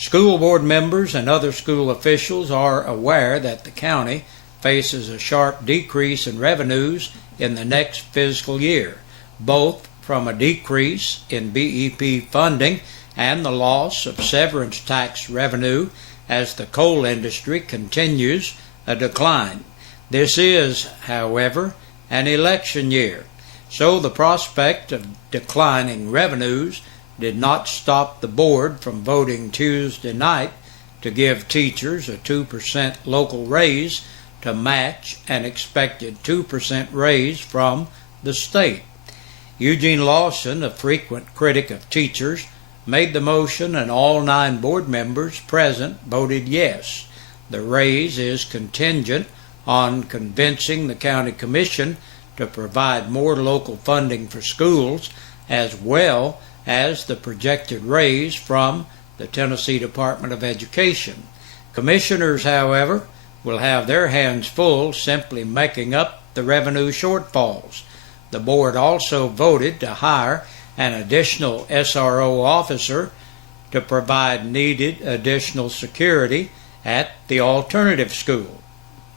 School board members and other school officials are aware that the county faces a sharp decrease in revenues in the next fiscal year, both from a decrease in BEP funding and the loss of severance tax revenue as the coal industry continues a decline. This is, however, an election year, so the prospect of declining revenues did not stop the board from voting Tuesday night to give teachers a 2% local raise to match an expected 2% raise from the state. Eugene Lawson, a frequent critic of teachers, made the motion and all 9 board members present voted yes. The raise is contingent on convincing the county commission to provide more local funding for schools, as well as the projected raise from the Tennessee Department of Education. Commissioners, however, will have their hands full simply making up the revenue shortfalls. The board also voted to hire an additional SRO officer to provide needed additional security at the alternative school.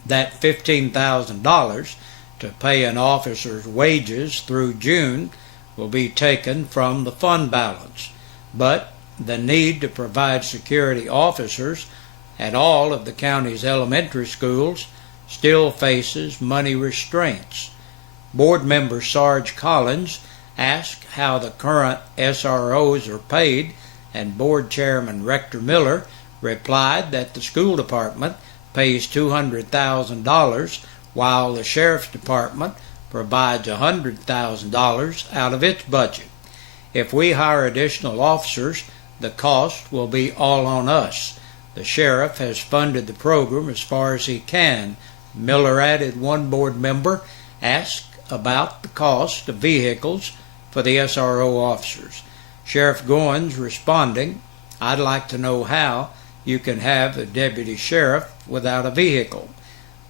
That $15,000 to pay an officer's wages through June will be taken from the fund balance, but the need to provide security officers at all of the county's elementary schools still faces money restraints. Board member Sarge Collins asked how the current SROs are paid, and board chairman Rector Miller replied that the school department pays $200,000 while the sheriff's department provides $100,000 out of its budget. If we hire additional officers, the cost will be all on us. The sheriff has funded the program as far as he can. Miller added. One board member asked about the cost of vehicles for the SRO officers. Sheriff Goins responding, "I'd like to know how you can have a deputy sheriff without a vehicle."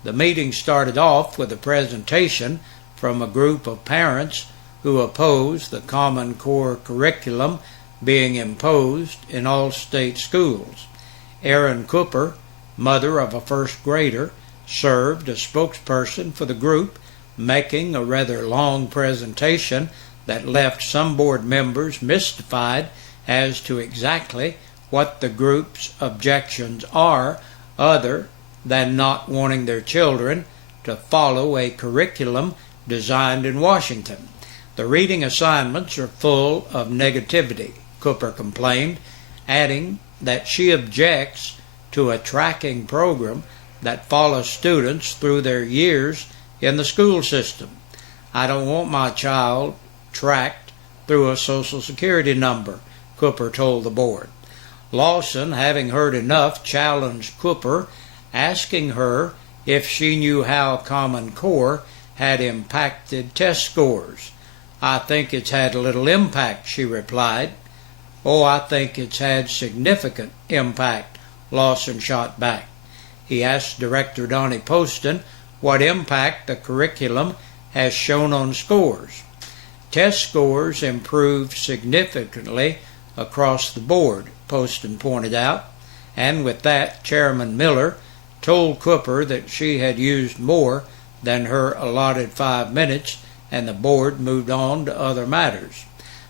The meeting started off with a presentation from a group of parents who oppose the Common Core curriculum being imposed in all state schools. Erin Cooper, mother of a first grader, served as spokesperson for the group, making a rather long presentation that left some board members mystified as to exactly what the group's objections are, other than not wanting their children to follow a curriculum designed in Washington. The reading assignments are full of negativity, Cooper complained, adding that she objects to a tracking program that follows students through their years in the school system. "I don't want my child tracked through a Social Security number," Cooper told the board. Lawson, having heard enough, challenged Cooper, asking her if she knew how Common Core had impacted test scores. "I think it's had little impact," she replied. "Oh, I think it's had significant impact," Lawson shot back. He asked Director Donnie Poston what impact the curriculum has shown on scores. Test scores improved significantly across the board, Poston pointed out, and with that, Chairman Miller told Cooper that she had used more than her allotted 5 minutes, and the board moved on to other matters.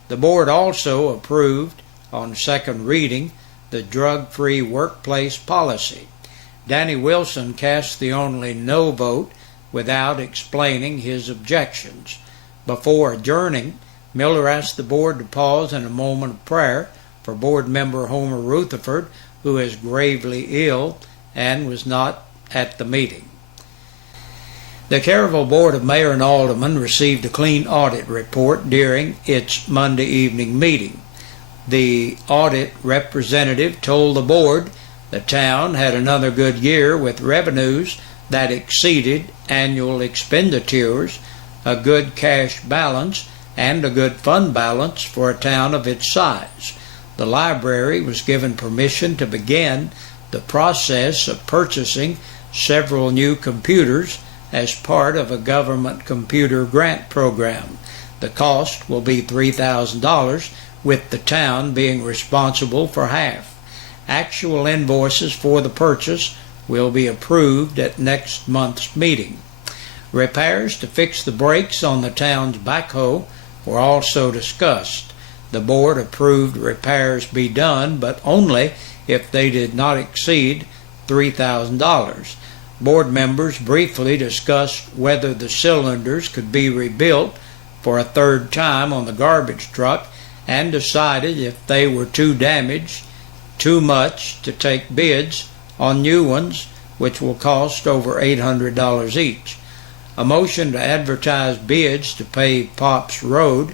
The board also approved, on second reading, the drug-free workplace policy. Danny Wilson cast the only no vote without explaining his objections. Before adjourning, Miller asked the board to pause in a moment of prayer for board member Homer Rutherford, who is gravely ill and was not at the meeting. The Caryville Board of Mayor and Aldermen received a clean audit report during its Monday evening meeting. The audit representative told the board the town had another good year with revenues that exceeded annual expenditures, a good cash balance, and a good fund balance for a town of its size. The library was given permission to begin the process of purchasing several new computers as part of a government computer grant program. The cost will be $3,000, with the town being responsible for half. Actual invoices for the purchase will be approved at next month's meeting. Repairs to fix the brakes on the town's backhoe were also discussed. The board approved repairs be done, but only if they did not exceed $3,000. Board members briefly discussed whether the cylinders could be rebuilt for a third time on the garbage truck and decided if they were too damaged, too much to take bids on new ones, which will cost over $800 each. A motion to advertise bids to pave Pops Road,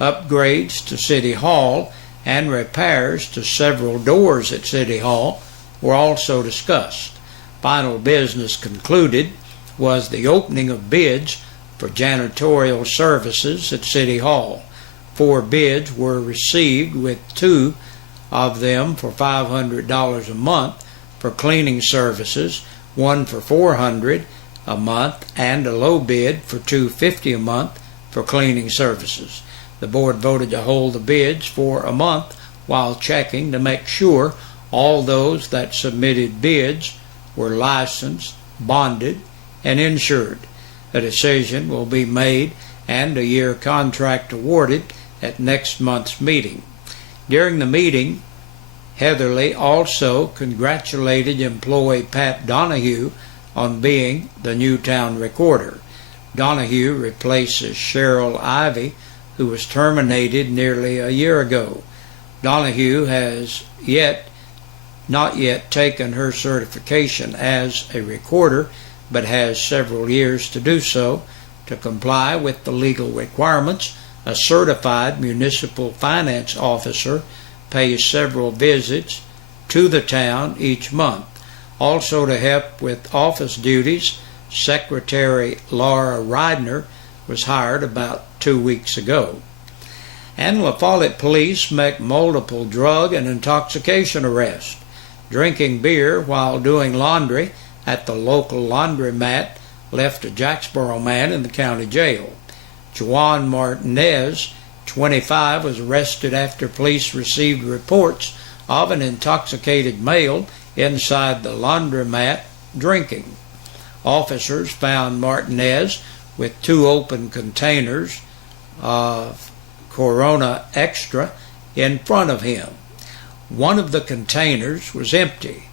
upgrades to City Hall, and repairs to several doors at City Hall were also discussed. Final business concluded was the opening of bids for janitorial services at City Hall. 4 bids were received, with 2 of them for $500 a month for cleaning services, 1 for $400 a month, and a low bid for $250 a month for cleaning services. The board voted to hold the bids for a month while checking to make sure all those that submitted bids were licensed, bonded, and insured. A decision will be made and a year contract awarded at next month's meeting. During the meeting, Heatherly also congratulated employee Pat Donahue on being the new town recorder. Donahue replaces Cheryl Ivy, who was terminated nearly a year ago. Donahue has not yet taken her certification as a recorder, but has several years to do so. To comply with the legal requirements, a certified municipal finance officer pays several visits to the town each month. Also, to help with office duties, Secretary Laura Ridner was hired about 2 weeks ago. And La Follette police make multiple drug and intoxication arrests. Drinking beer while doing laundry at the local laundromat left a Jacksboro man in the county jail. Juan Martinez, 25, was arrested after police received reports of an intoxicated male inside the laundromat drinking. Officers found Martinez with 2 open containers of Corona Extra in front of him. One of the containers was empty.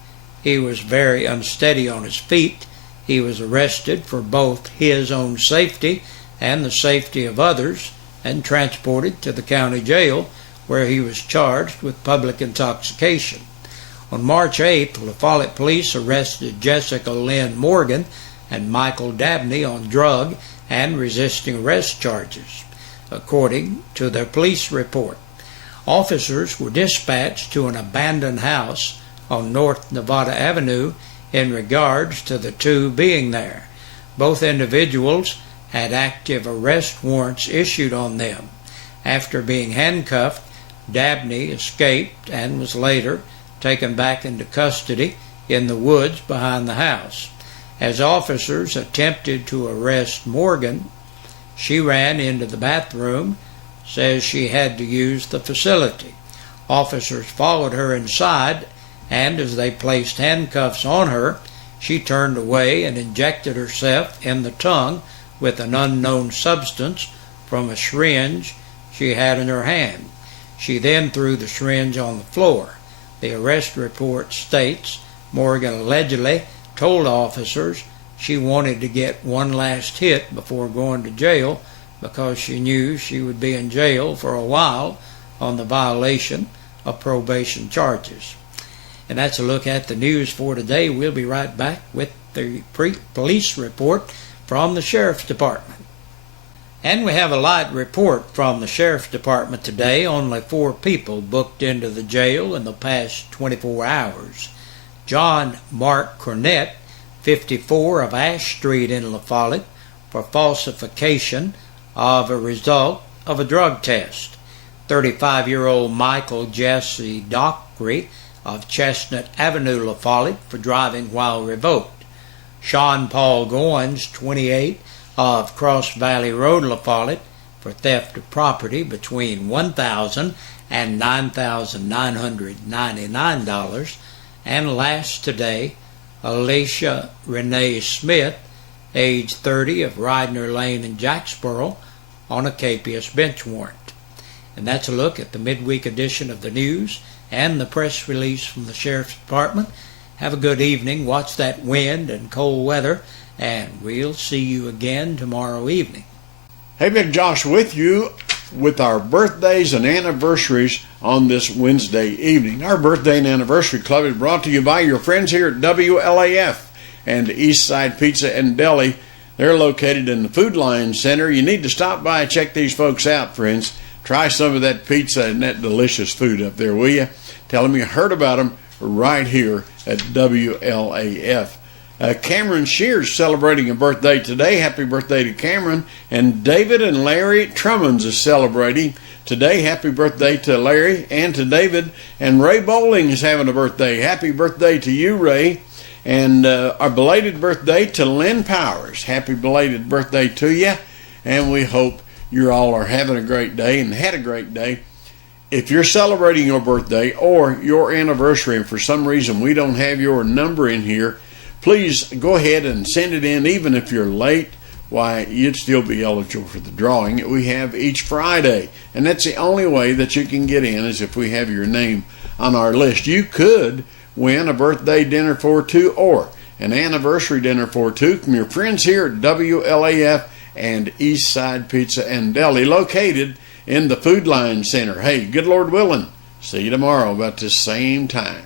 He was very unsteady on his feet. He was arrested for both his own safety and the safety of others and transported to the county jail, where he was charged with public intoxication. On March 8th, La Follette police arrested Jessica Lynn Morgan and Michael Dabney on drug and resisting arrest charges, according to their police report. Officers were dispatched to an abandoned house on North Nevada Avenue in regards to the 2 being there. Both individuals had active arrest warrants issued on them. After being handcuffed, Dabney escaped and was later taken back into custody in the woods behind the house. As officers attempted to arrest Morgan, she ran into the bathroom, says she had to use the facility. Officers followed her inside, and as they placed handcuffs on her, she turned away and injected herself in the tongue with an unknown substance from a syringe she had in her hand. She then threw the syringe on the floor. The arrest report states Morgan allegedly told officers she wanted to get one last hit before going to jail because she knew she would be in jail for a while on the violation of probation charges. And that's a look at the news for today. We'll be right back with the police report from the Sheriff's Department. And we have a light report from the Sheriff's Department today. Only 4 people booked into the jail in the past 24 hours. John Mark Cornett, 54, of Ash Street in La Follette, for falsification of a result of a drug test. 35-year-old Michael Jesse Dockery of Chestnut Avenue, La Follette, for driving while revoked. Sean Paul Goins, 28, of Cross Valley Road, La Follette, for theft of property between $1,000 and $9,999. And last today, Alicia Renee Smith, age 30, of Ridner Lane in Jacksboro, on a KPS bench warrant. And that's a look at the midweek edition of the news and the press release from the Sheriff's Department. Have a good evening. Watch that wind and cold weather, and we'll see you again tomorrow evening. Hey, Big Josh with you with our birthdays and anniversaries on this Wednesday evening. Our birthday and anniversary club is brought to you by your friends here at WLAF and Eastside Pizza and Deli. They're located in the Food Lion Center. You need to stop by and check these folks out, friends. Try some of that pizza and that delicious food up there, will you? Tell them you heard about them right here at WLAF. Cameron Shears celebrating a birthday today. Happy birthday to Cameron. And David and Larry Trummons is celebrating today. Happy birthday to Larry and to David. And Ray Bowling is having a birthday. Happy birthday to you, Ray. And our belated birthday to Lynn Powers. Happy belated birthday to you. And we hope you all are having a great day and had a great day. If you're celebrating your birthday or your anniversary and for some reason we don't have your number in here, please go ahead and send it in. Even if you're late, why, you'd still be eligible for the drawing that we have each Friday. And that's the only way that you can get in, is if we have your name on our list. You could win a birthday dinner for two or an anniversary dinner for two from your friends here at WLAF and Eastside Pizza and Deli, located in the Food Lion Center. Hey, good Lord willing, see you tomorrow about this same time.